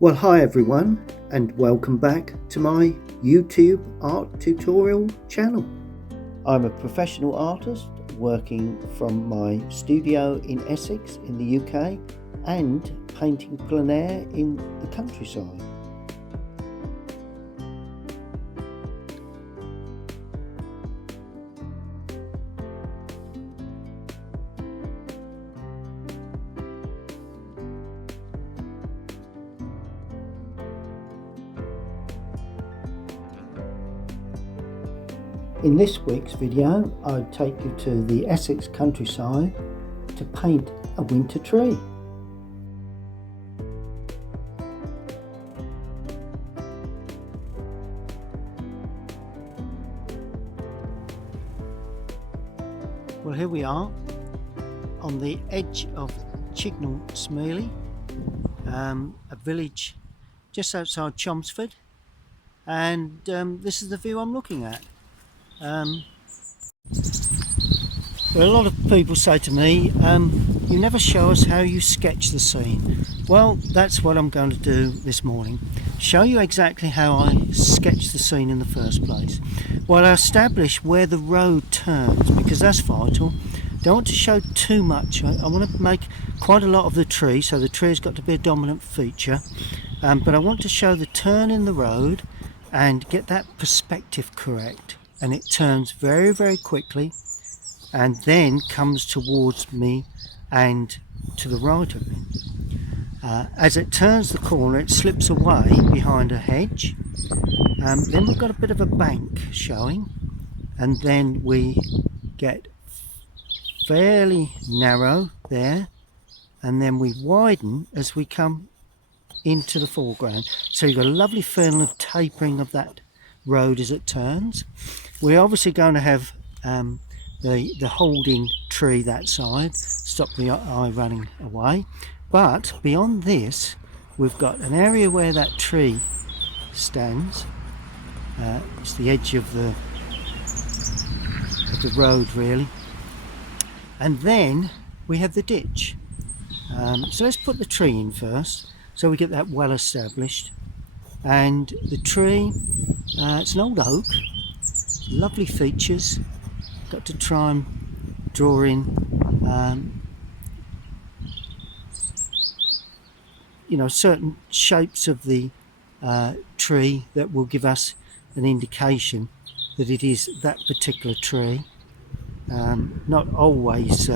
Well, hi everyone, and welcome back to my YouTube art tutorial channel. I'm a professional artist working from my studio in Essex in the UK and painting plein air in the countryside. In this week's video, I take you to the Essex countryside to paint a winter tree. Well, here we are on the edge of Chignal Smealy, a village just outside Chelmsford, and this is the view I'm looking at. Well, a lot of people say to me, you never show us how you sketch the scene. Well, that's what I'm going to do this morning. Show you exactly how I sketch the scene in the first place. Well, I establish where the road turns, because that's vital. Don't want to show too much. I want to make quite a lot of the tree, so the tree's got to be a dominant feature. But I want to show the turn in the road and get that perspective correct. And it turns very, very quickly and then comes towards me and to the right of me. As it turns the corner, it slips away behind a hedge. Then we've got a bit of a bank showing, and then we get fairly narrow there, and then we widen as we come into the foreground. So you've got a lovely feeling of tapering of that road as it turns. We're obviously going to have the holding tree that side, stop the eye running away, but beyond this we've got an area where that tree stands. It's the edge of the road really, and then we have the ditch. So let's put the tree in first so we get that well established. And the tree, it's an old oak, lovely features. Got to try and draw in certain shapes of the tree that will give us an indication that it is that particular tree. Not always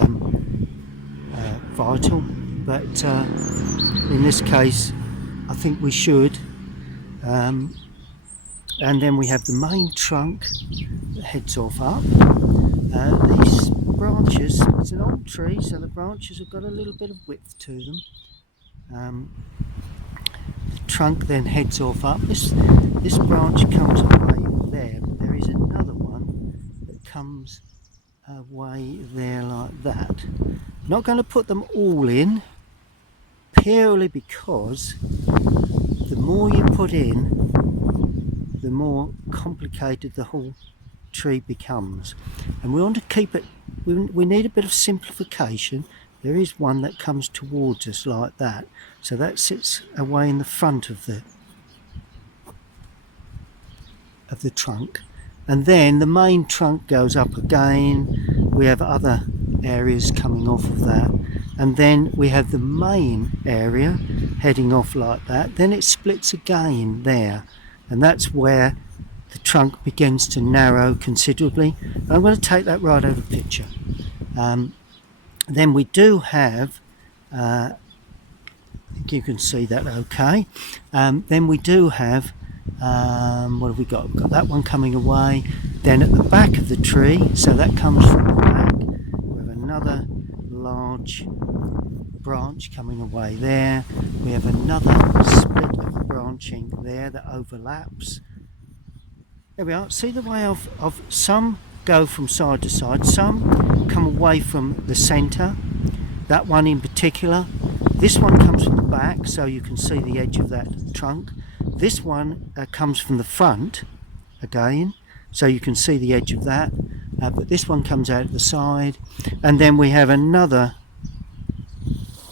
vital, but in this case I think we should. And then we have the main trunk that heads off up. These branches, it's an old tree, so the branches have got a little bit of width to them. The trunk then heads off up. This branch comes away there, but there is another one that comes away there like that. Not going to put them all in, purely because the more you put in, the more complicated the whole tree becomes, and we want to keep it, we need a bit of simplification. There is one that comes towards us like that, so that sits away in the front of the trunk, and then the main trunk goes up again. We have other areas coming off of that, and then we have the main area heading off like that. Then it splits again there, and that's where the trunk begins to narrow considerably. And I'm going to take that right out of the picture. Then we do have, I think you can see that okay. Then we do have, what have we got? We've got that one coming away. Then at the back of the tree, so that comes from the back, we have another large branch coming away there. We have another split of the branching there that overlaps. There we are. See the way of some go from side to side, some come away from the centre. That one in particular, this one comes from the back, so you can see the edge of that trunk. This one comes from the front again, so you can see the edge of that, but this one comes out the side. And then we have another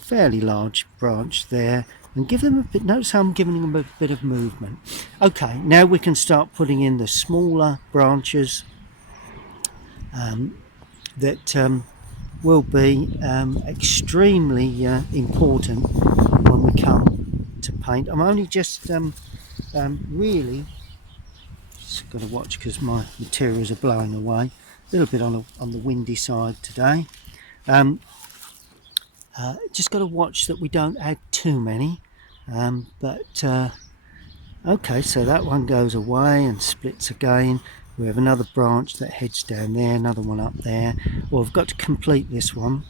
fairly large branch there and give them a bit. Notice how I'm giving them a bit of movement. Okay, now we can start putting in the smaller branches that will be extremely important when we come to paint. I'm only just really just got to watch because my materials are blowing away. A little bit on the windy side today. Just got to watch that we don't add too many. Okay, so that one goes away and splits again. We have another branch that heads down there, another one up there. Well, I've got to complete this one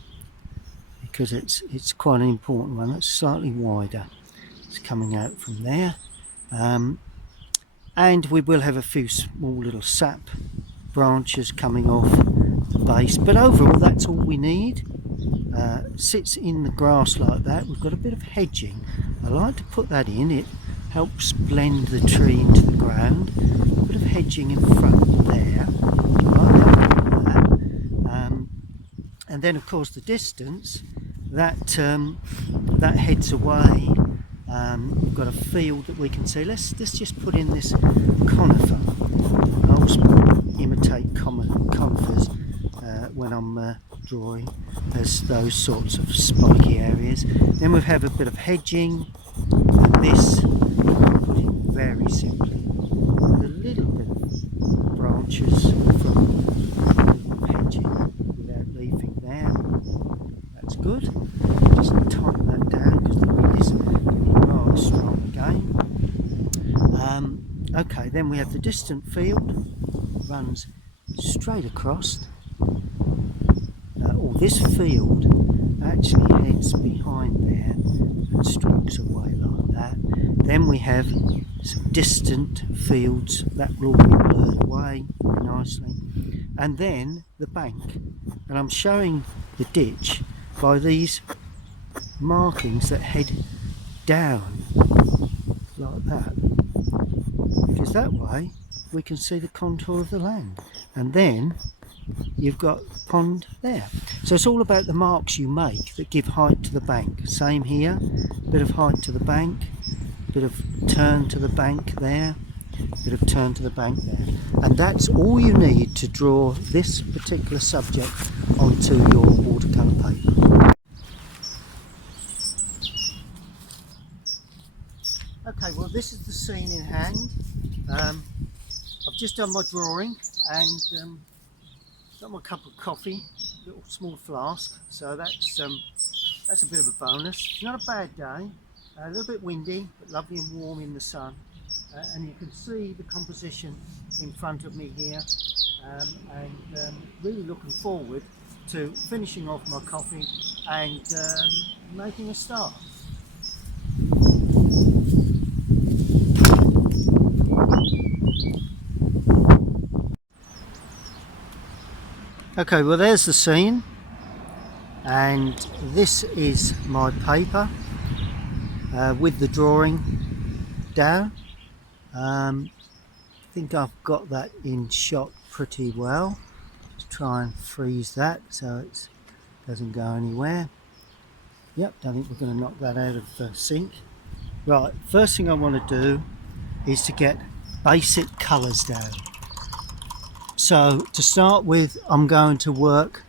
because it's quite an important one. That's slightly wider. It's coming out from there. And we will have a few small little sap branches coming off the base, but overall that's all we need. Sits in the grass like that. We've got a bit of hedging. I like to put that in. It helps blend the tree into the ground. A bit of hedging in front there, like that. And then of course the distance that heads away. We've got a field that we can see. Let's just put in this conifer. I always imitate conifers when I'm drawing as those sorts of spiky areas. Then we have a bit of hedging, and this, putting very simply, with a little bit of branches from hedging without leaving there. That's good. Just tighten that down because the wind is getting rather strong again. Okay, then we have the distant field, runs straight across. This field actually heads behind there and strokes away like that. Then we have some distant fields that will all be blurred away nicely. And then the bank. And I'm showing the ditch by these markings that head down like that. Because that way we can see the contour of the land. And then you've got the pond there. So it's all about the marks you make that give height to the bank. Same here, a bit of height to the bank, a bit of turn to the bank there, a bit of turn to the bank there. And that's all you need to draw this particular subject onto your watercolour paper. Okay, well this is the scene in hand. I've just done my drawing and got my cup of coffee, little small flask, so that's a bit of a bonus. It's not a bad day, a little bit windy, but lovely and warm in the sun. And you can see the composition in front of me here, and really looking forward to finishing off my coffee and making a start. Okay, well there's the scene, and this is my paper with the drawing down. I think I've got that in shot pretty well. Just try and freeze that so it doesn't go anywhere. Yep, don't think we're going to knock that out of sync. Right, first thing I want to do is to get basic colours down. So to start with, I'm going to work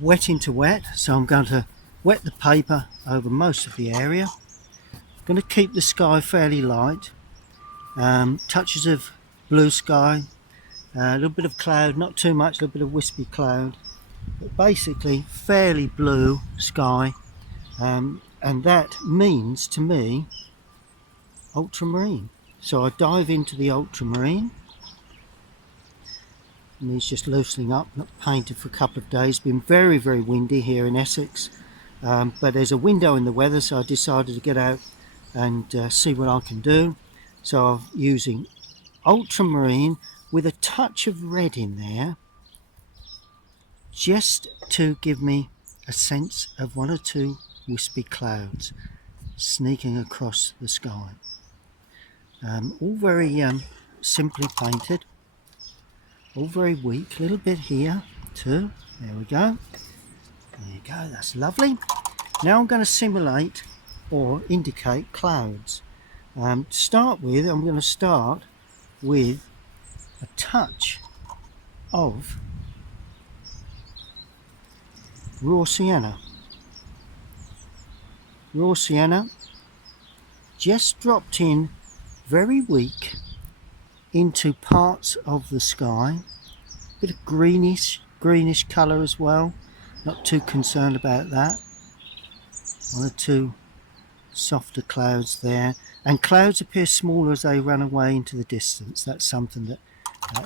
wet into wet. So I'm going to wet the paper over most of the area. I'm going to keep the sky fairly light. Touches of blue sky, a little bit of cloud, not too much, a little bit of wispy cloud, but basically fairly blue sky. And that means to me ultramarine. So I dive into the ultramarine, and he's just loosening up, not painted for a couple of days. Been very, very windy here in Essex, but there's a window in the weather, so I decided to get out and see what I can do. So I'm using ultramarine with a touch of red in there, just to give me a sense of one or two wispy clouds sneaking across the sky. All very simply painted, all very weak. A little bit here too. There we go. There you go, that's lovely. Now I'm going to simulate or indicate clouds. To start with, I'm going to start with a touch of raw sienna. Raw sienna, just dropped in very weak into parts of the sky. Bit of greenish colour as well. Not too concerned about that. One or two softer clouds there, and clouds appear smaller as they run away into the distance. That's something that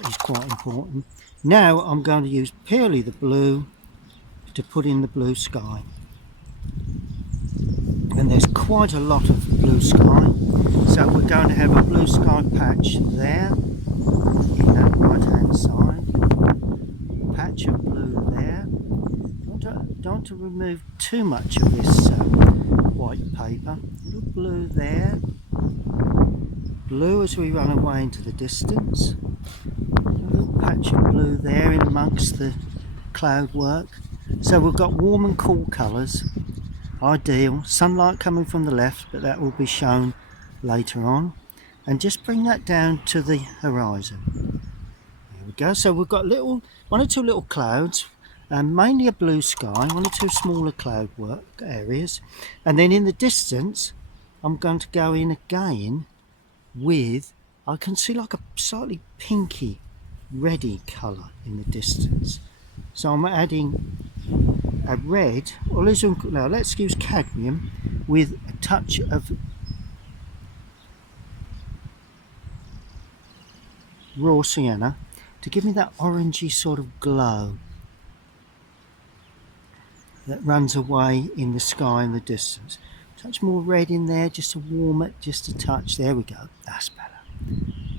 is quite important. Now I'm going to use purely the blue to put in the blue sky, and there's quite a lot of blue sky, so we're going to have a blue sky patch there in that right hand side, patch of blue there. Don't want to remove too much of this white paper. A little blue there, blue as we run away into the distance, a little patch of blue there in amongst the cloud work. So we've got warm and cool colours, ideal. Sunlight coming from the left, but that will be shown later on. And just bring that down to the horizon. There we go. So we've got one or two little clouds, and mainly a blue sky, one or two smaller cloud work areas. And then in the distance, I'm going to go in again with, I can see like a slightly pinky, reddy colour in the distance. So I'm adding a red, or let's use cadmium with a touch of raw sienna to give me that orangey sort of glow that runs away in the sky in the distance. Touch more red in there just to warm it, just a touch. There we go, that's better.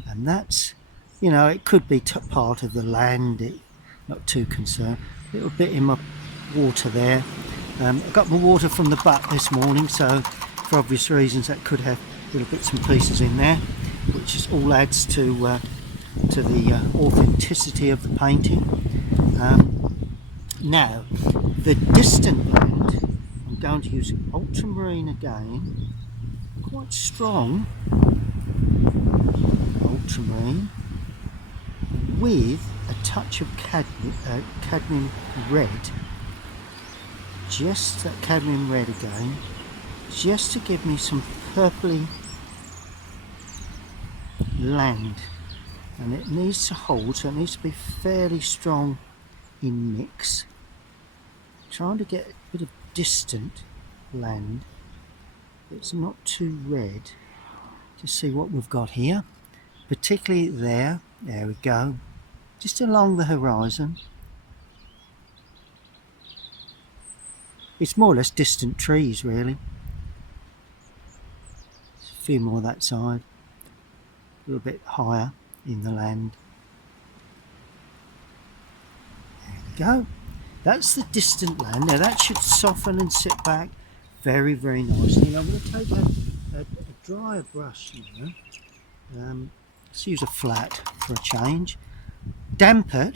And that's, it could be part of the land, not too concerned. A little bit in my water there. I got my water from the butt this morning, so for obvious reasons that could have little bits and pieces in there, which all adds to the authenticity of the painting. Now, the distant land, I'm going to use ultramarine again, quite strong ultramarine, with a touch of cadmium red, just that cadmium red again, just to give me some purpley land. And it needs to hold, so it needs to be fairly strong in mix. Trying to get a bit of distant land. It's not too red. Just see what we've got here. Particularly there. There we go. Just along the horizon. It's more or less distant trees, really. There's a few more that side. A little bit higher in the land. There we go. That's the distant land. Now that should soften and sit back very, very nicely. And I'm going to take a drier brush now. Let's use a flat for a change. Damp it,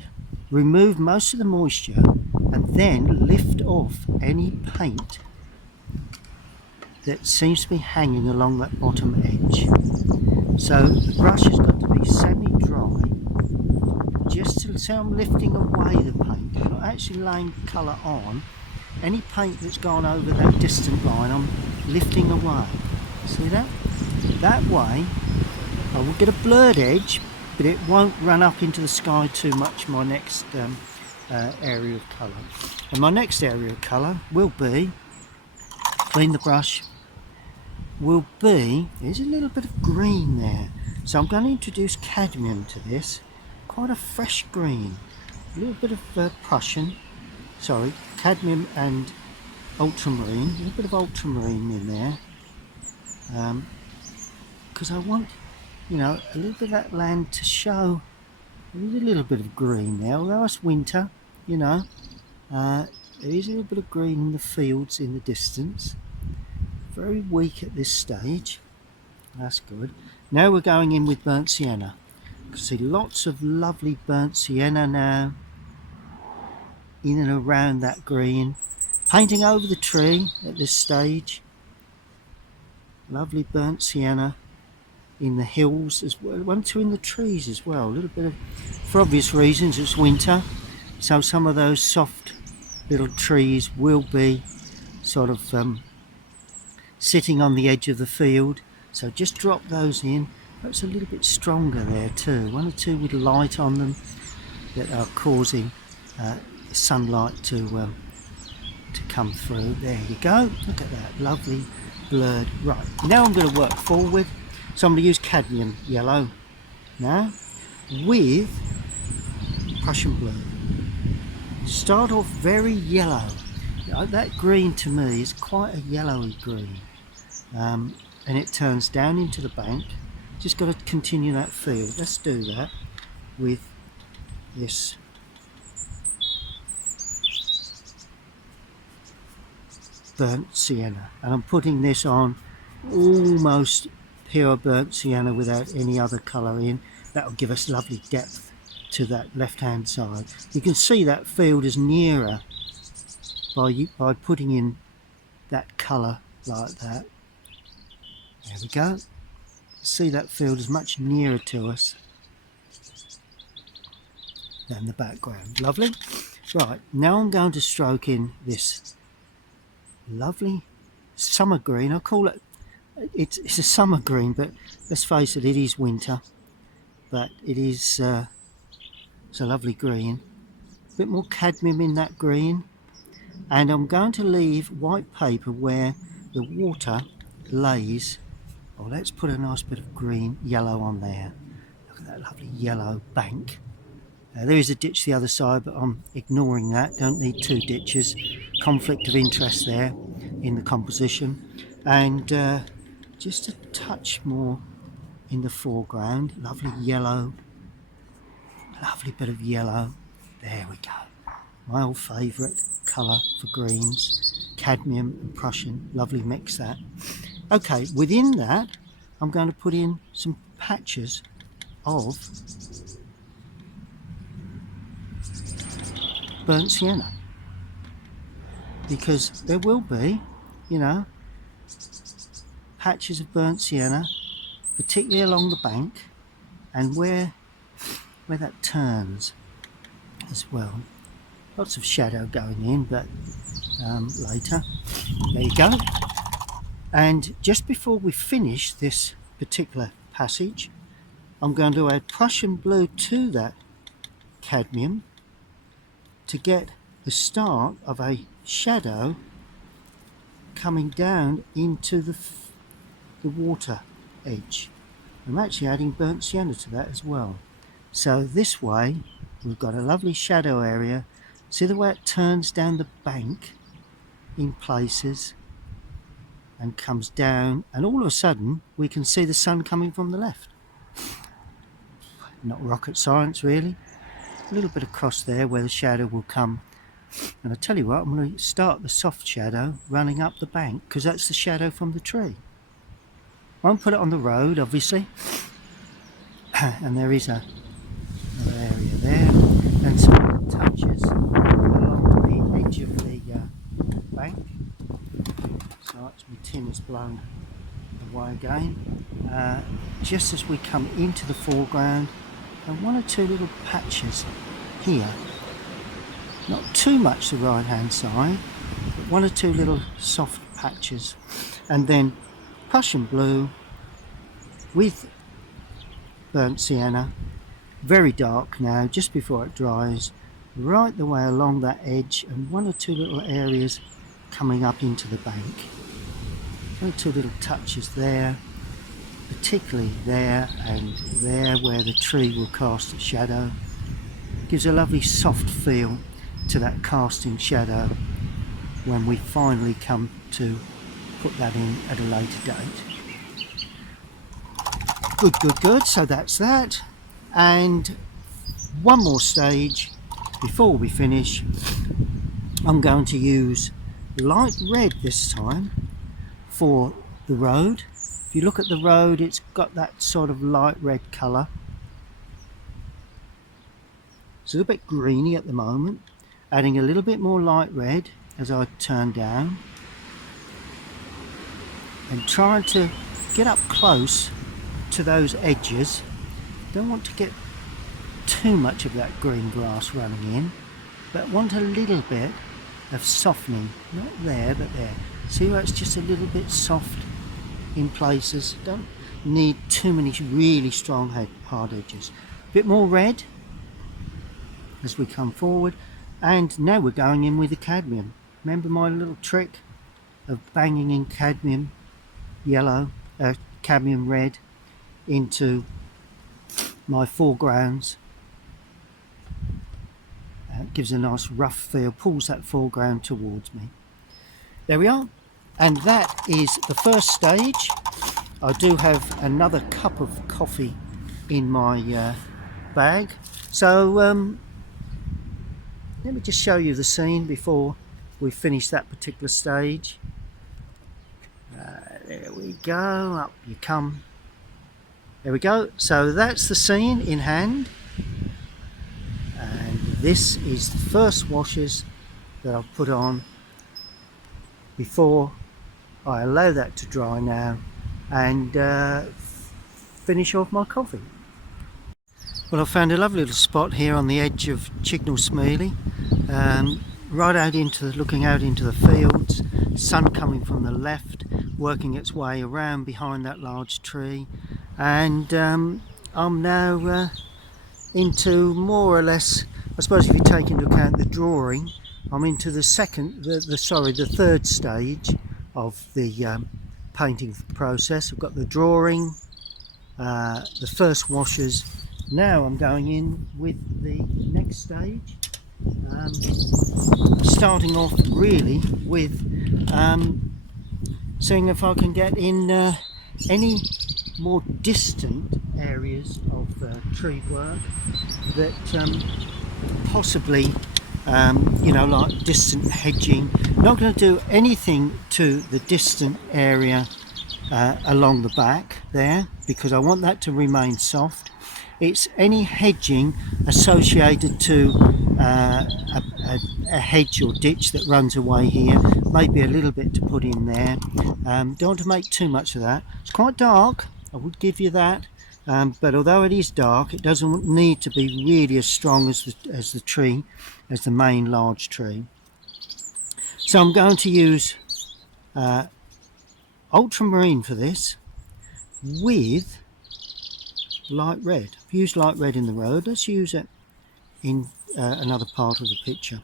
remove most of the moisture, and then lift off any paint that seems to be hanging along that bottom edge. So the brush has got to be semi-dry, just to say I'm lifting away the paint. I'm not actually laying colour on. Any paint that's gone over that distant line, I'm lifting away. See that? That way I will get a blurred edge, but it won't run up into the sky too much, my next area of colour. And my next area of colour will be, clean the brush, will be, there's a little bit of green there. So I'm going to introduce cadmium to this, quite a fresh green, a little bit of cadmium and ultramarine, a little bit of ultramarine in there, because I want, a little bit of that land to show. There's a little bit of green there, although it's winter, there is a little bit of green in the fields in the distance. Very weak at this stage. That's good. Now we're going in with burnt sienna. You can see lots of lovely burnt sienna now in and around that green. Painting over the tree at this stage. Lovely burnt sienna in the hills as well, one or two in the trees as well. A little bit of, for obvious reasons, it's winter, so some of those soft little trees will be sort of sitting on the edge of the field. So just drop those in. Perhaps a little bit stronger there too. One or two with light on them that are causing sunlight to come through. There you go. Look at that, lovely blurred. Right, now I'm going to work forward. So I'm going to use cadmium yellow now with Prussian blue. Start off very yellow. That green to me is quite a yellowy green, and it turns down into the bank. Just got to continue that field. Let's do that with this burnt sienna, and I'm putting this on almost pure burnt sienna without any other colour in. That will give us lovely depth to that left hand side. You can see that field is nearer by putting in that colour like that. There we go. See, that field is much nearer to us than the background. Lovely. Right, now I'm going to stroke in this lovely summer green. I call it, it's a summer green, but let's face it, it is winter, but it is it's a lovely green. A bit more cadmium in that green, and I'm going to leave white paper where the water lays. Oh, let's put a nice bit of green yellow on there. Look at that lovely yellow bank. There is a ditch the other side, but I'm ignoring that. Don't need two ditches. Conflict of interest there in the composition. And just a touch more in the foreground. Lovely yellow. Lovely bit of yellow. There we go. My old favourite colour for greens. Cadmium and Prussian. Lovely mix that. Okay, within that, I'm going to put in some patches of burnt sienna, because there will be, you know, patches of burnt sienna, particularly along the bank and where that turns as well. Lots of shadow going in, but later. There you go. And just before we finish this particular passage, I'm going to add Prussian blue to that cadmium to get the start of a shadow coming down into the water edge. I'm actually adding burnt sienna to that as well. So this way we've got a lovely shadow area. See the way it turns down the bank in places and comes down, and all of a sudden we can see the sun coming from the left. Not rocket science really. A little bit across there where the shadow will come, and I tell you what, I'm going to start the soft shadow running up the bank because that's the shadow from the tree. Won't put it on the road obviously, and there is another area there and some touches along the edge of the bank. So it's my tin is blown away again. Just as we come into the foreground, and one or two little patches here, not too much the right hand side, but one or two little soft patches, and then Prussian blue with burnt sienna, very dark now, just before it dries, right the way along that edge, and one or two little areas coming up into the bank. One or two little touches there, particularly there and there where the tree will cast its shadow. Gives a lovely soft feel to that casting shadow when we finally come to put that in at a later date. Good. So that's that. And one more stage before we finish. I'm going to use light red this time for the road. If you look at the road, it's got that sort of light red colour. It's a little bit greeny at the moment. Adding a little bit more light red as I turn down and trying to get up close to those edges. Don't want to get too much of that green grass running in, but want a little bit of softening, not there but there. See where it's just a little bit soft in places. Don't need too many really strong hard edges. A bit more red as we come forward, and now we're going in with the cadmium. Remember my little trick of banging in cadmium yellow, cadmium red into my foregrounds. Gives a nice rough feel, pulls that foreground towards me. There we are, and that is the first stage. I do have another cup of coffee in my bag, so let me just show you the scene before we finish that particular stage. There we go, up you come. There we go, so that's the scene in hand. And this is the first washes that I'll put on before I allow that to dry now and finish off my coffee. Well, I found a lovely little spot here on the edge of Chignal Smealy, right out looking out into the fields, sun coming from the left, working its way around behind that large tree, and I'm now into more or less, I suppose if you take into account the drawing, I'm into the third stage of the painting process. I've got the drawing, the first washes. Now I'm going in with the next stage, starting off really with seeing if I can get in any more distant areas of tree work that possibly like distant hedging. Not going to do anything to the distant area along the back there, because I want that to remain soft. It's any hedging associated to a hedge or ditch that runs away here, maybe a little bit to put in there. Don't want to make too much of that. It's quite dark, I would give you that, but although it is dark, it doesn't need to be really as strong as the main large tree. So I'm going to use ultramarine for this with light red. I've used light red in the road. Let's use it in another part of the picture.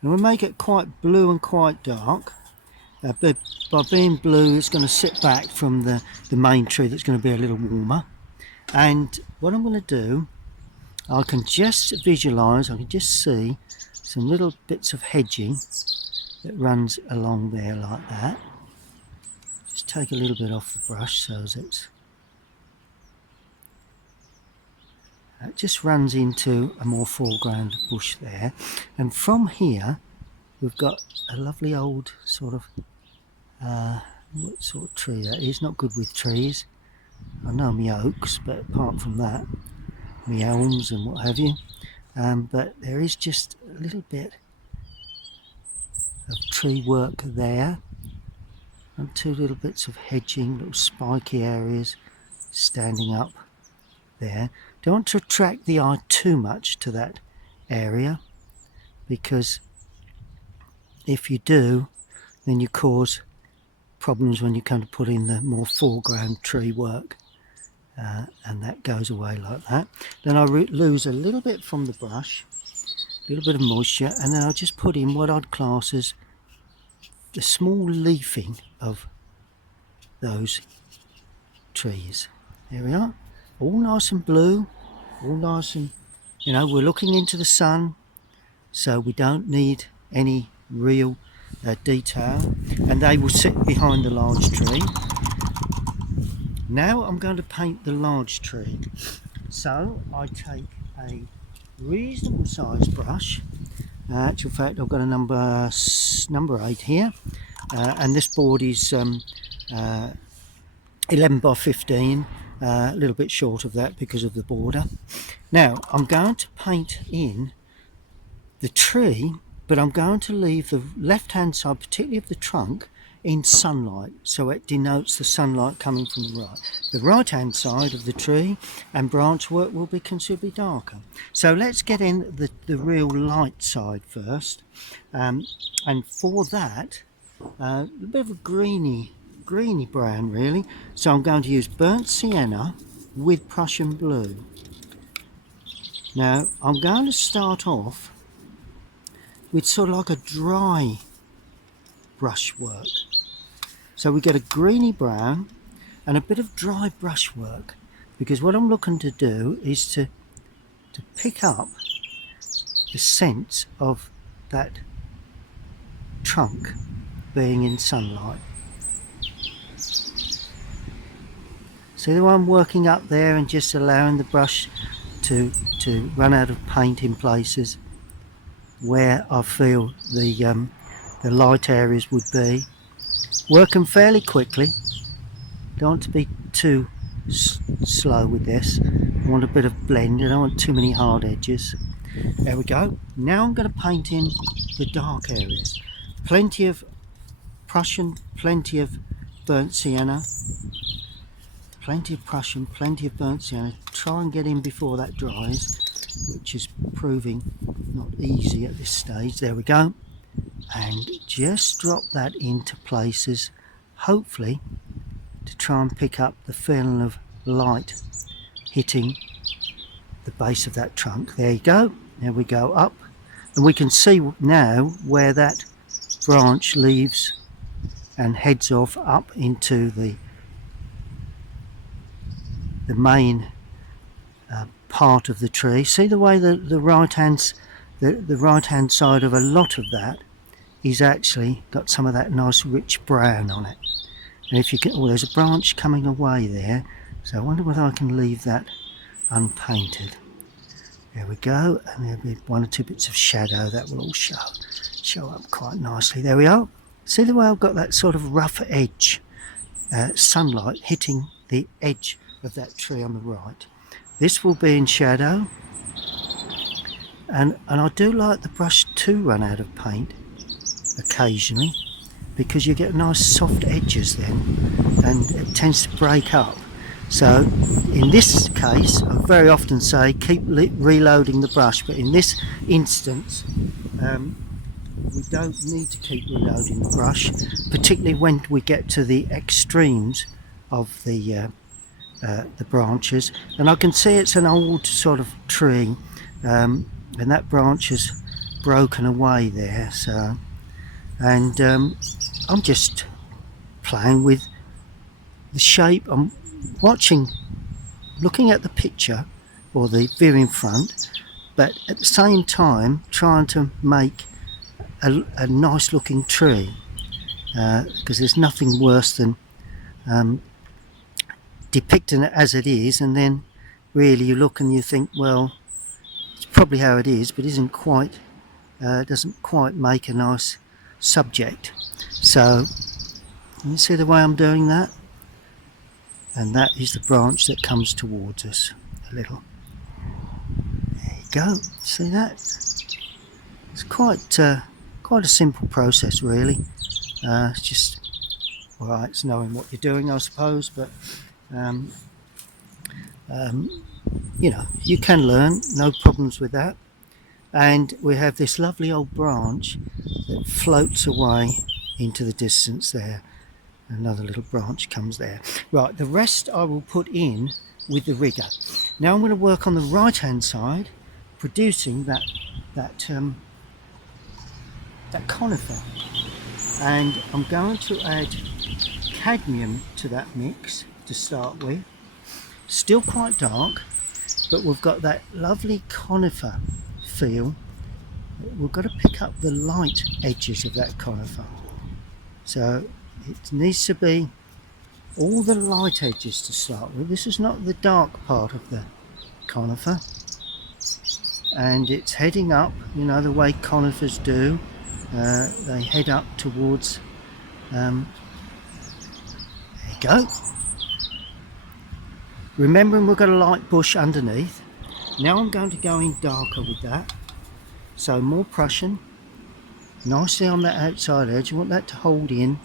And we'll make it quite blue and quite dark. But by being blue, it's going to sit back from the main tree that's going to be a little warmer. And what I'm going to do, I can just visualise, I can just see some little bits of hedging that runs along there like that. Just take a little bit off the brush so that it just runs into a more foreground bush there. And from here we've got a lovely old sort of what sort of tree that is. Not good with trees. I know me oaks, but apart from that, me elms and what have you. But there is just a little bit of tree work there, and two little bits of hedging, little spiky areas standing up there. Don't want to attract the eye too much to that area, because if you do, then you cause problems when you come to put in the more foreground tree work, and that goes away like that. Then I lose a little bit from the brush, a little bit of moisture, and then I'll just put in what I'd class as the small leafing of those trees. There we are, all nice and blue, all nice and, we're looking into the sun, so we don't need any real detail, and they will sit behind the large tree. Now I'm going to paint the large tree, so I take a reasonable sized brush. Actual fact, I've got a number 8 here, and this board is 11 by 15, a little bit short of that because of the border. Now I'm going to paint in the tree, but I'm going to leave the left hand side, particularly of the trunk, in sunlight, so it denotes the sunlight coming from the right. The right hand side of the tree and branch work will be considerably darker. So let's get in the real light side first, and for that a bit of a greeny brown really. So I'm going to use burnt sienna with Prussian blue. Now I'm going to start off with sort of like a dry brushwork. So we get a greeny brown and a bit of dry brushwork, because what I'm looking to do is to pick up the scent of that trunk being in sunlight. See the way I'm working up there and just allowing the brush to run out of paint in places where I feel the light areas would be. Working fairly quickly, don't want to be too slow with this. I want a bit of blend, I don't want too many hard edges. There we go. Now I'm going to paint in the dark areas. Plenty of Prussian, plenty of burnt sienna, plenty of Prussian, plenty of burnt sienna. Try and get in before that dries, which is proving not easy at this stage. There we go. And just drop that into places, hopefully to try and pick up the feeling of light hitting the base of that trunk. There you go. There we go up, and we can see now where that branch leaves and heads off up into the main part of the tree. See the way the right hand side of a lot of that is actually got some of that nice rich brown on it. And if you get, oh, there's a branch coming away there, so I wonder whether I can leave that unpainted. There we go, and there'll be one or two bits of shadow that will all show up quite nicely. There we are. See the way I've got that sort of rough edge, sunlight hitting the edge of that tree on the right. This will be in shadow, and I do like the brush to run out of paint occasionally, because you get nice soft edges then, and it tends to break up. So in this case, I very often say keep reloading the brush, but in this instance we don't need to keep reloading the brush, particularly when we get to the extremes of the branches. And I can see it's an old sort of tree, and that branch is broken away there. So, and I'm just playing with the shape. I'm looking at the picture or the view in front, but at the same time trying to make a nice looking tree, because there's nothing worse than depicting it as it is, and then really you look and you think, well, it's probably how it is, but isn't quite, doesn't quite make a nice subject. So you see the way I'm doing that, and that is the branch that comes towards us a little. There you go. See that? It's quite a simple process really. It's just, well, it's knowing what you're doing, I suppose, but you know, you can learn, no problems with that. And we have this lovely old branch that floats away into the distance there. Another little branch comes there. Right, the rest I will put in with the rigger. Now I'm going to work on the right hand side, producing that conifer, and I'm going to add cadmium to that mix to start with. Still quite dark, but we've got that lovely conifer feel. We've got to pick up the light edges of that conifer, so it needs to be all the light edges to start with. This is not the dark part of the conifer, and it's heading up, you know, the way conifers do. They head up towards, there you go. Remembering we've got a light bush underneath. Now I'm going to go in darker with that, so more Prussian, nicely on that outside edge. You want that to hold in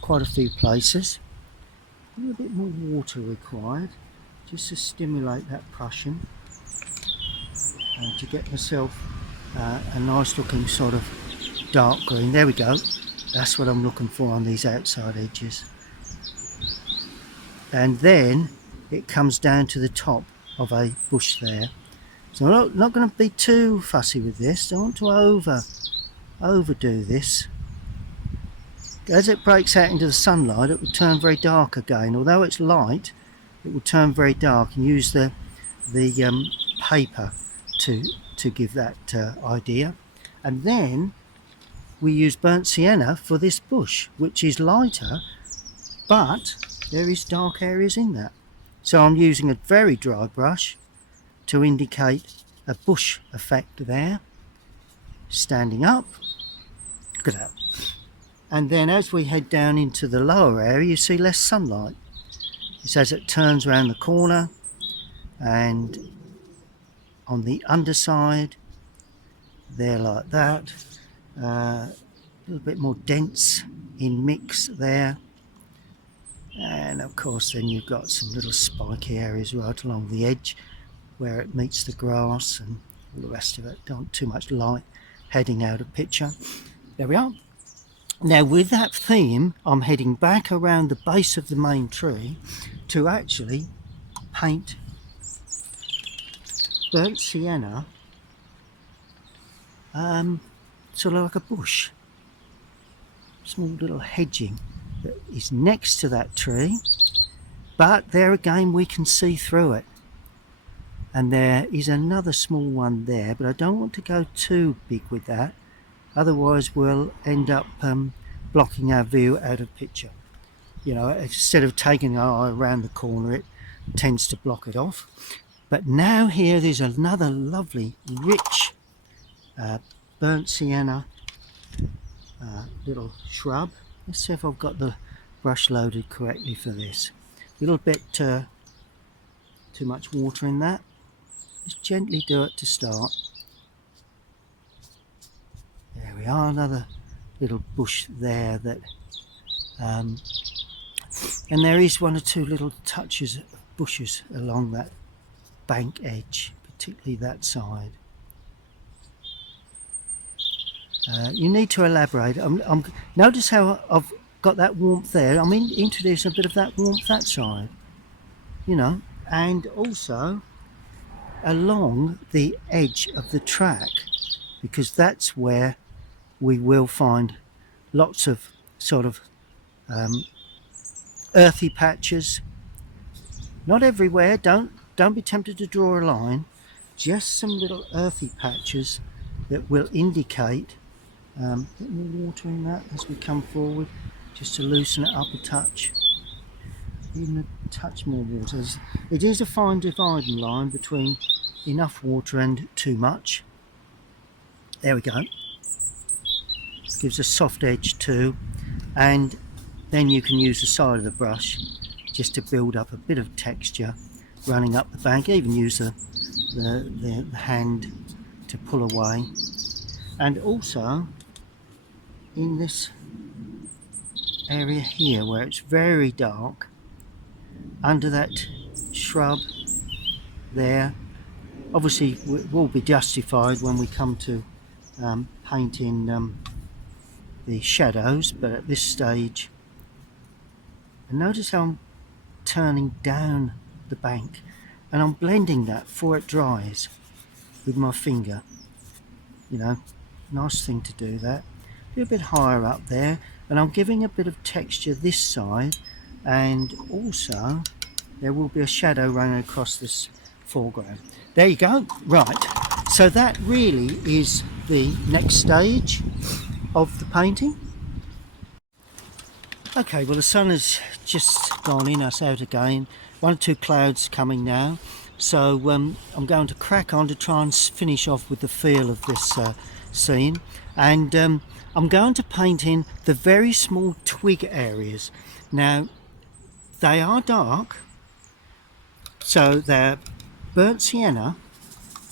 quite a few places. A little bit more water required just to stimulate that Prussian and to get myself a nice looking sort of dark green. There we go. That's what I'm looking for on these outside edges. And then it comes down to the top of a bush there. So I'm not going to be too fussy with this. I don't want to overdo this. As it breaks out into the sunlight, it will turn very dark again. Although it's light, it will turn very dark, and use the paper to give that idea. And then we use burnt sienna for this bush, which is lighter, but there is dark areas in that. So I'm using a very dry brush to indicate a bush effect there, standing up. Look at that. And then as we head down into the lower area, you see less sunlight. It's as it turns around the corner, and on the underside there like that, a little bit more dense in mix there. And of course then you've got some little spiky areas right along the edge where it meets the grass, and all the rest of it. Don't want too much light heading out of picture. There we are. Now with that theme, I'm heading back around the base of the main tree to actually paint burnt sienna, sort of like a bush. Small little hedging that is next to that tree, but there again we can see through it. And there is another small one there, but I don't want to go too big with that, otherwise we'll end up blocking our view out of picture. You know, instead of taking our eye around the corner, it tends to block it off. But now here there's another lovely rich burnt sienna little shrub. Let's see if I've got the brush loaded correctly for this. A little bit too much water in that. Just gently do it to start. There we are, another little bush there that and there is one or two little touches of bushes along that bank edge, particularly that side. You need to elaborate. Notice how I've got that warmth there. I'm introducing a bit of that warmth that side, you know, and also along the edge of the track, because that's where we will find lots of sort of earthy patches. Not everywhere, don't be tempted to draw a line, just some little earthy patches that will indicate a bit more water in that as we come forward, just to loosen it up a touch, even a touch more water. It is a fine dividing line between enough water and too much. There we go. Gives a soft edge too, and then you can use the side of the brush just to build up a bit of texture running up the bank. Even use the hand to pull away. And also in this area here where it's very dark, under that shrub there, obviously will be justified when we come to paint in the shadows, but at this stage, and notice how I'm turning down the bank and I'm blending that before it dries with my finger. You know, nice thing to do that. A little bit higher up there, and I'm giving a bit of texture this side, and also there will be a shadow running across this foreground. There you go. Right, so that really is the next stage of the painting. Okay, well the sun has just gone in us out again. One or two clouds coming now, so I'm going to crack on to try and finish off with the feel of this scene, and I'm going to paint in the very small twig areas. Now they are dark, so they're burnt sienna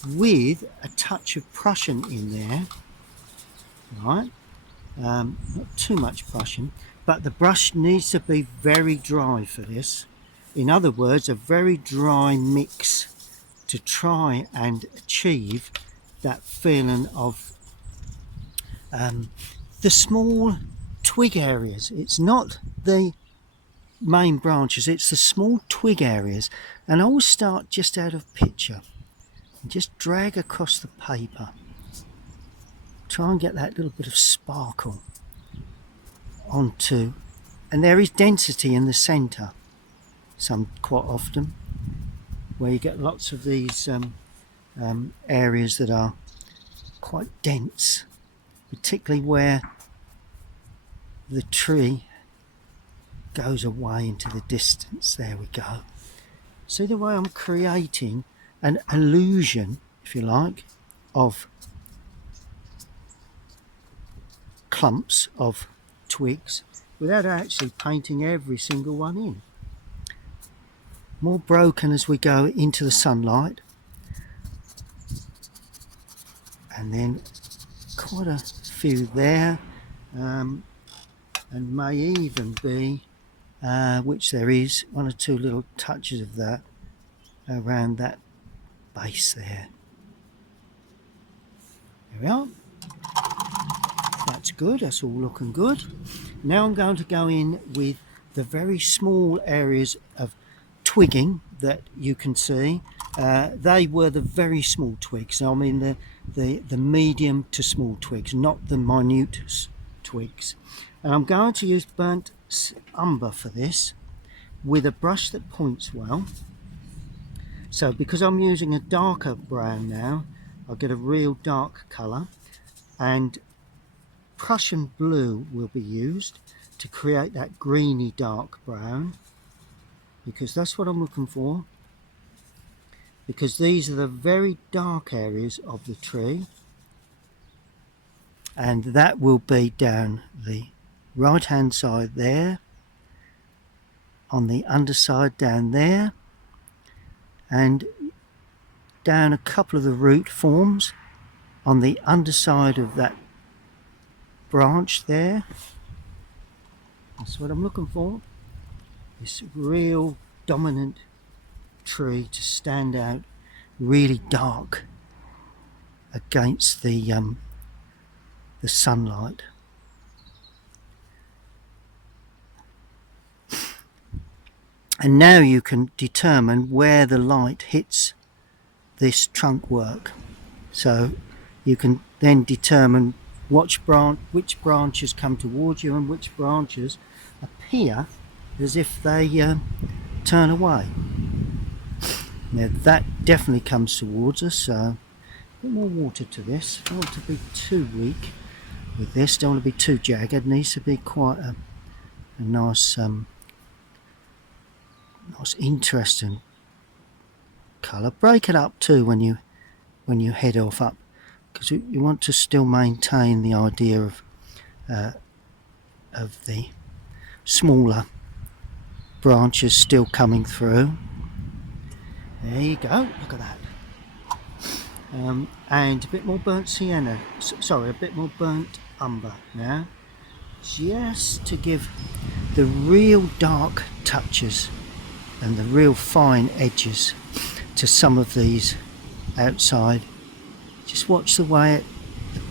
with a touch of Prussian in there, right? Not too much brushing, but the brush needs to be very dry for this. In other words, a very dry mix to try and achieve that feeling of the small twig areas. It's not the main branches, it's the small twig areas. And I will start just out of picture and just drag across the paper. Try and get that little bit of sparkle onto, and there is density in the center quite often, where you get lots of these areas that are quite dense, particularly where the tree goes away into the distance. There we go. See the way I'm creating an illusion, if you like, of clumps of twigs without actually painting every single one in. More broken as we go into the sunlight, and then quite a few there, and may even be, which there is, one or two little touches of that around that base there. There we are. That's good, that's all looking good. Now I'm going to go in with the very small areas of twigging that you can see. They were the very small twigs. I mean the medium to small twigs, not the minute twigs. And I'm going to use burnt umber for this with a brush that points well. So because I'm using a darker brown now, I'll get a real dark colour, and Prussian blue will be used to create that greeny dark brown, because that's what I'm looking for, because these are the very dark areas of the tree, and that will be down the right hand side there, on the underside down there, and down a couple of the root forms on the underside of that branch there. That's what I'm looking for, this real dominant tree to stand out really dark against the sunlight. And now you can determine where the light hits this trunk work, so you can then determine which branches come towards you and which branches appear as if they turn away. Now that definitely comes towards us, so a bit more water to this. Don't want to be too weak with this, don't want to be too jagged. It needs to be quite a nice interesting colour. Break it up too when you head off up, because you want to still maintain the idea of the smaller branches still coming through. There you go, look at that. And a bit more burnt sienna, sorry, a bit more burnt umber now, just to give the real dark touches and the real fine edges to some of these outside. Just watch the way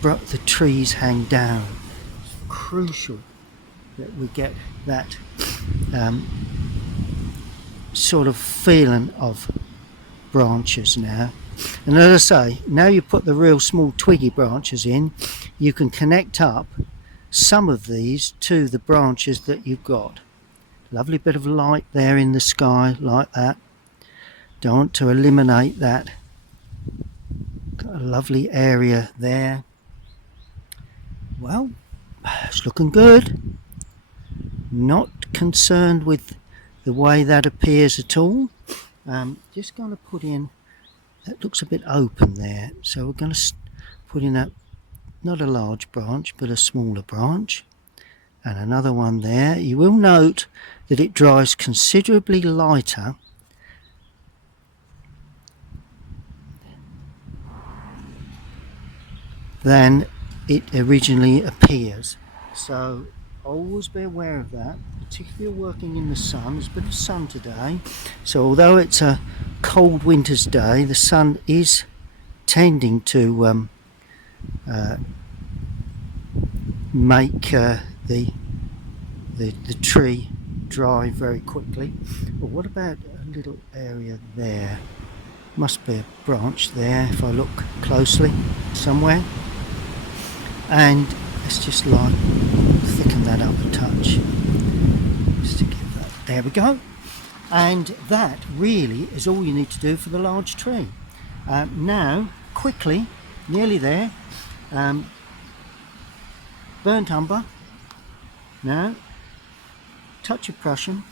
the trees hang down. It's crucial that we get that sort of feeling of branches now. And as I say, now you put the real small twiggy branches in, you can connect up some of these to the branches that you've got. Lovely bit of light there in the sky like that. Don't want to eliminate that. Got a lovely area there. Well, it's looking good. Not concerned with the way that appears at all. Just going to put in, that looks a bit open there, so we're going to put in not a large branch but a smaller branch, and another one there. You will note that it dries considerably lighter than it originally appears. So always be aware of that, particularly if you're working in the sun. There's a bit of sun today, so although it's a cold winter's day, the sun is tending to make the tree dry very quickly. But what about a little area there? Must be a branch there if I look closely somewhere. And let's just like thicken that up a touch. Just to give that. There we go. And that really is all you need to do for the large tree. Now, quickly, nearly there. Burnt umber. Now, touch of Prussian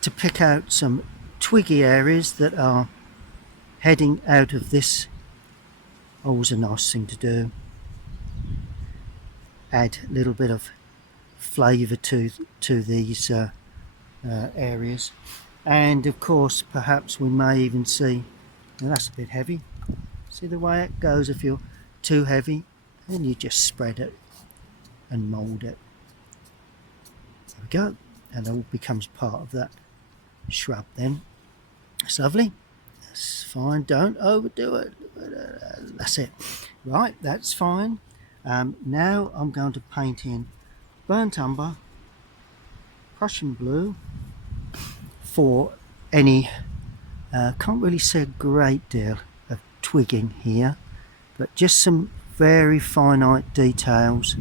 to pick out some twiggy areas that are heading out of this. Always a nice thing to do. Add a little bit of flavour to these areas, and of course perhaps we may even see, now that's a bit heavy, see the way it goes. If you're too heavy, then you just spread it and mould it. There we go, and it all becomes part of that shrub then. It's lovely, that's fine, don't overdo it. That's it, right, that's fine. Now I'm going to paint in burnt umber, Prussian blue for any, can't really see a great deal of twigging here, but just some very finite details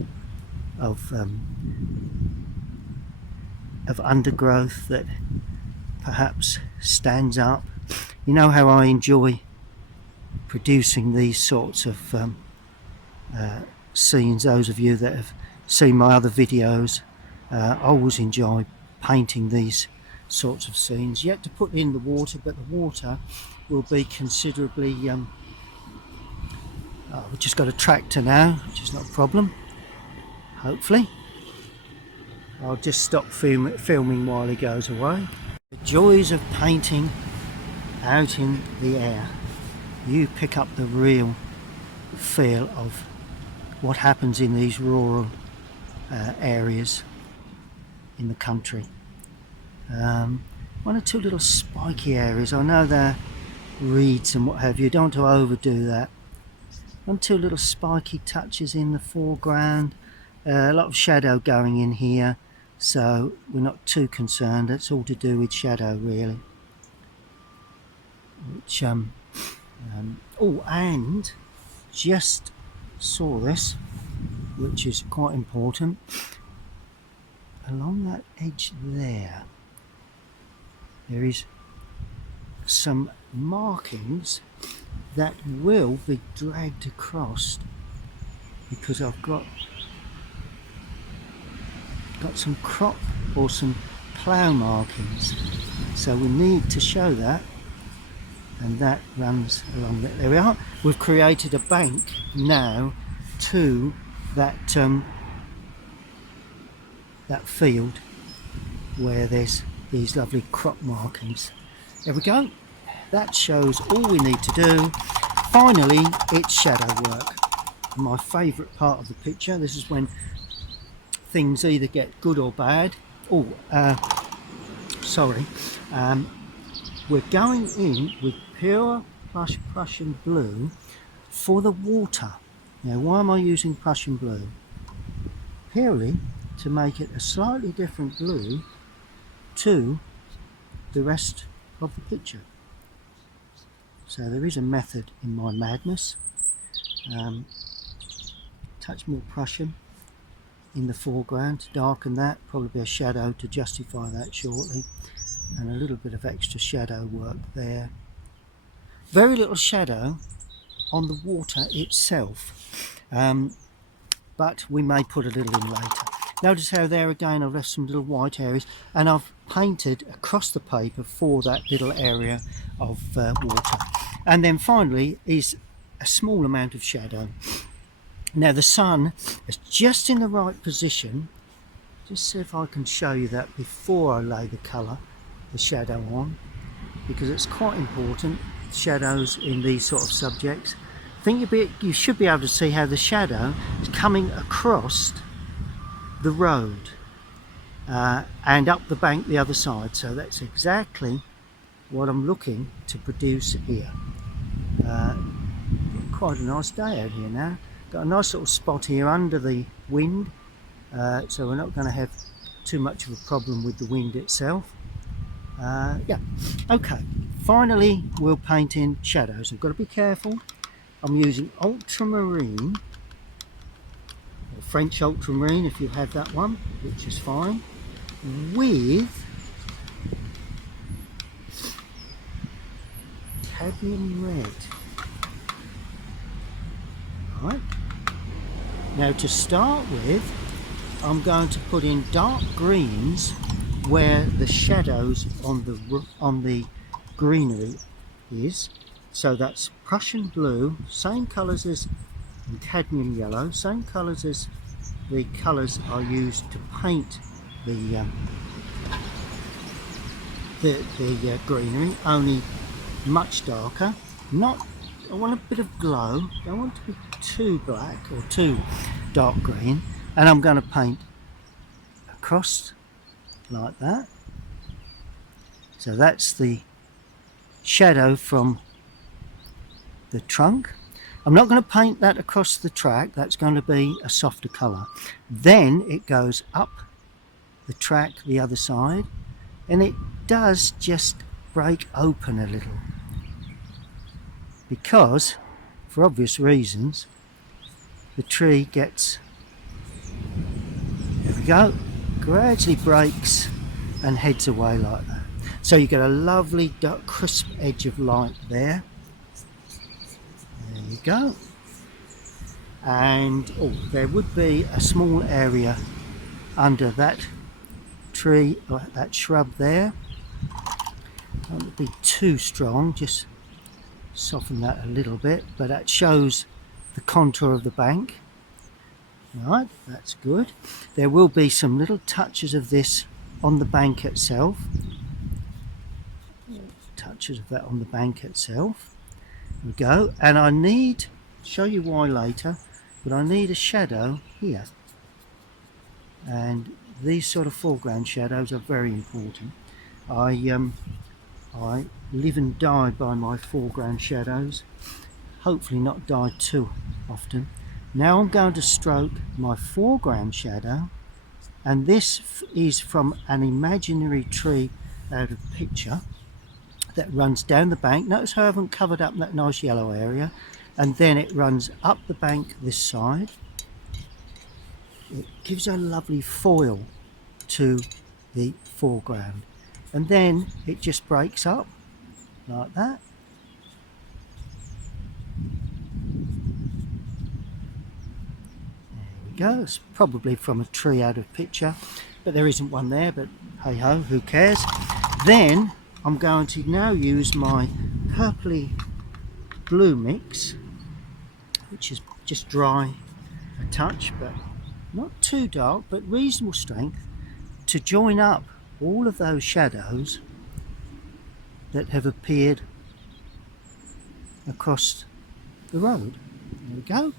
of undergrowth that perhaps stands up. You know how I enjoy producing these sorts of scenes. Those of you that have seen my other videos, I always enjoy painting these sorts of scenes. You have to put in the water, but the water will be considerably we've just got a tractor now, which is not a problem, hopefully. I'll just stop filming while he goes away. The joys of painting out in the air. You pick up the real feel of what happens in these rural areas in the country. One or two little spiky areas. I know they're reeds and what have you. Don't want to overdo that. One or two little spiky touches in the foreground. A lot of shadow going in here, so we're not too concerned. It's all to do with shadow really. Which oh, and just saw this, which is quite important. Along that edge there is some markings that will be dragged across, because I've got some crop or some plough markings, so we need to show that, and that runs along there. There we are. We've created a bank now to that that field where there's these lovely crop markings. There we go. That shows all we need to do. Finally, it's shadow work. My favourite part of the picture. This is when things either get good or bad. Oh, sorry. We're going in with pure Prussian blue for the water. Now, why am I using Prussian blue? Purely to make it a slightly different blue to the rest of the picture. So there is a method in my madness. Touch more Prussian in the foreground to darken that, probably a shadow to justify that shortly, and a little bit of extra shadow work there. Very little shadow on the water itself, but we may put a little in later. Notice how there again I've left some little white areas, and I've painted across the paper for that little area of water. And then finally is a small amount of shadow. Now the sun is just in the right position. Just see if I can show you that before I lay the colour, the shadow on, because it's quite important, shadows in these sort of subjects. think you should be able to see how the shadow is coming across the road and up the bank the other side. So that's exactly what I'm looking to produce here. Quite a nice day out here now. Got a nice little spot here under the wind, so we're not going to have too much of a problem with the wind itself. Yeah, okay, finally we'll paint in shadows. I've got to be careful. I'm using ultramarine, or French ultramarine if you have that one, which is fine, with cadmium red. Right. Now to start with, I'm going to put in dark greens where the shadows on the greenery is. So that's Prussian blue, same colours as cadmium yellow, same colours as the colours I used to paint the greenery, only much darker. I want a bit of glow, don't want to be too black or too dark green, and I'm going to paint across like that. So that's the shadow from the trunk. I'm not going to paint that across the track, that's going to be a softer colour. Then it goes up the track the other side, and it does just break open a little, because for obvious reasons the tree gets, there we go, gradually breaks and heads away like that. So you get a lovely dark crisp edge of light there. There you go. And there would be a small area under that tree, or that shrub there. Don't be too strong, just soften that a little bit, but that shows the contour of the bank. Right, that's good. There will be some little touches of this on the bank itself. Touches of that on the bank itself. There we go. And I need, show you why later, but I need a shadow here. And these sort of foreground shadows are very important. I live and die by my foreground shadows. Hopefully not die too often. Now I'm going to stroke my foreground shadow, and this is from an imaginary tree out of picture that runs down the bank. Notice how I haven't covered up that nice yellow area, and then it runs up the bank this side. It gives a lovely foil to the foreground, and then it just breaks up like that. Go. It's probably from a tree out of picture, but there isn't one there, but hey ho, who cares. Then I'm going to now use my purpley blue mix, which is just dry a touch, but not too dark, but reasonable strength, to join up all of those shadows that have appeared across the road. There we go.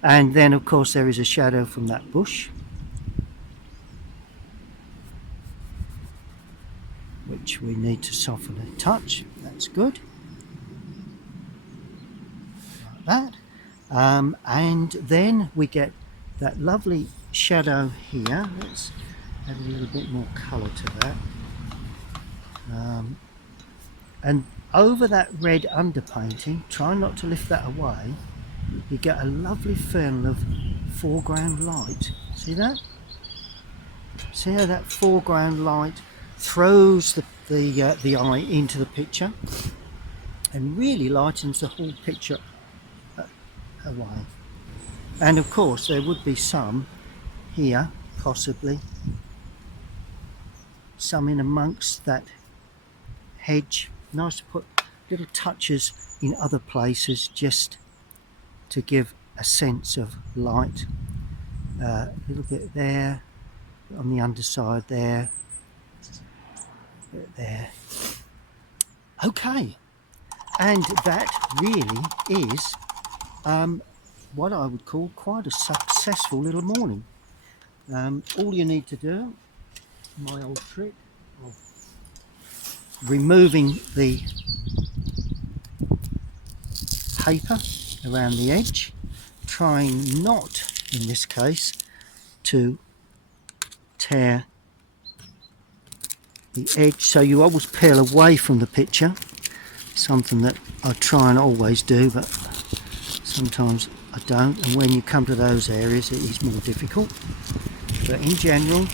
And then of course there is a shadow from that bush, which we need to soften a touch. That's good, like that. And then we get that lovely shadow here. Let's add a little bit more colour to that. And over that red underpainting, try not to lift that away, you get a lovely film of foreground light. See that? See how that foreground light throws the eye into the picture and really lightens the whole picture away. And of course there would be some here, possibly some in amongst that hedge. Nice to put little touches in other places just to give a sense of light. A little bit there on the underside there, a bit there. Okay, and that really is what I would call quite a successful little morning. All you need to do, my old trick of removing the paper around the edge, trying not, in this case, to tear the edge, so you always peel away from the picture, something that I try and always do, but sometimes I don't, and when you come to those areas it is more difficult. But in general,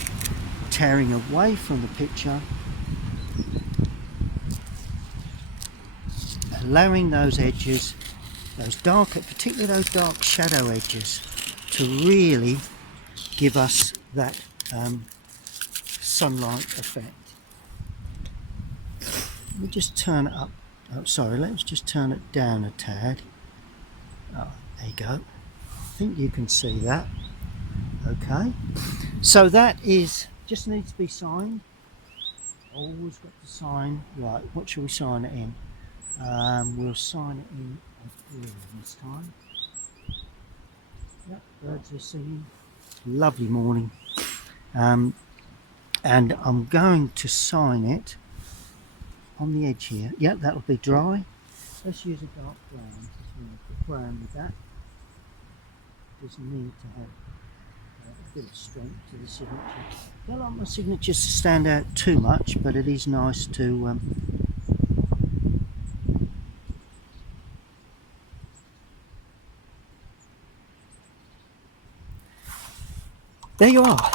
tearing away from the picture, allowing those edges, those darker, particularly those dark shadow edges, to really give us that sunlight effect. Let me just turn it up. Oh, sorry, let's just turn it down a tad. Oh, there you go. I think you can see that. Okay, so that is just needs to be signed. Always got to sign. Right, what shall we sign it in? We'll sign it in blue this time. Yep, birds are singing. Lovely morning. And I'm going to sign it on the edge here. Yep, that'll be dry. Let's use a dark brown. Just want to put brown with that. Just need to have a bit of strength to the signature. Don't like my signatures to stand out too much, but it is nice to there you are.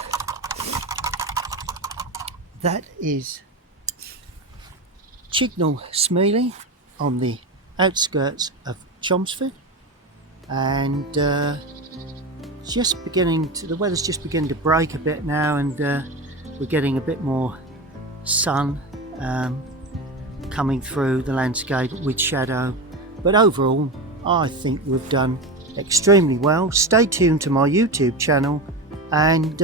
That is Chignal Smealy on the outskirts of Chelmsford, and just beginning to, the weather's just beginning to break a bit now, and we're getting a bit more sun coming through the landscape with shadow. But overall, I think we've done extremely well. Stay tuned to my YouTube channel, and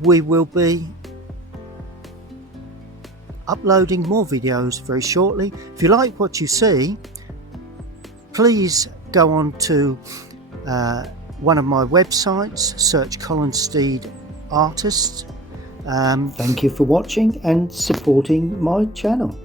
we will be uploading more videos very shortly. If you like what you see, please go on to one of my websites, search Colinsteedart. Thank you for watching and supporting my channel.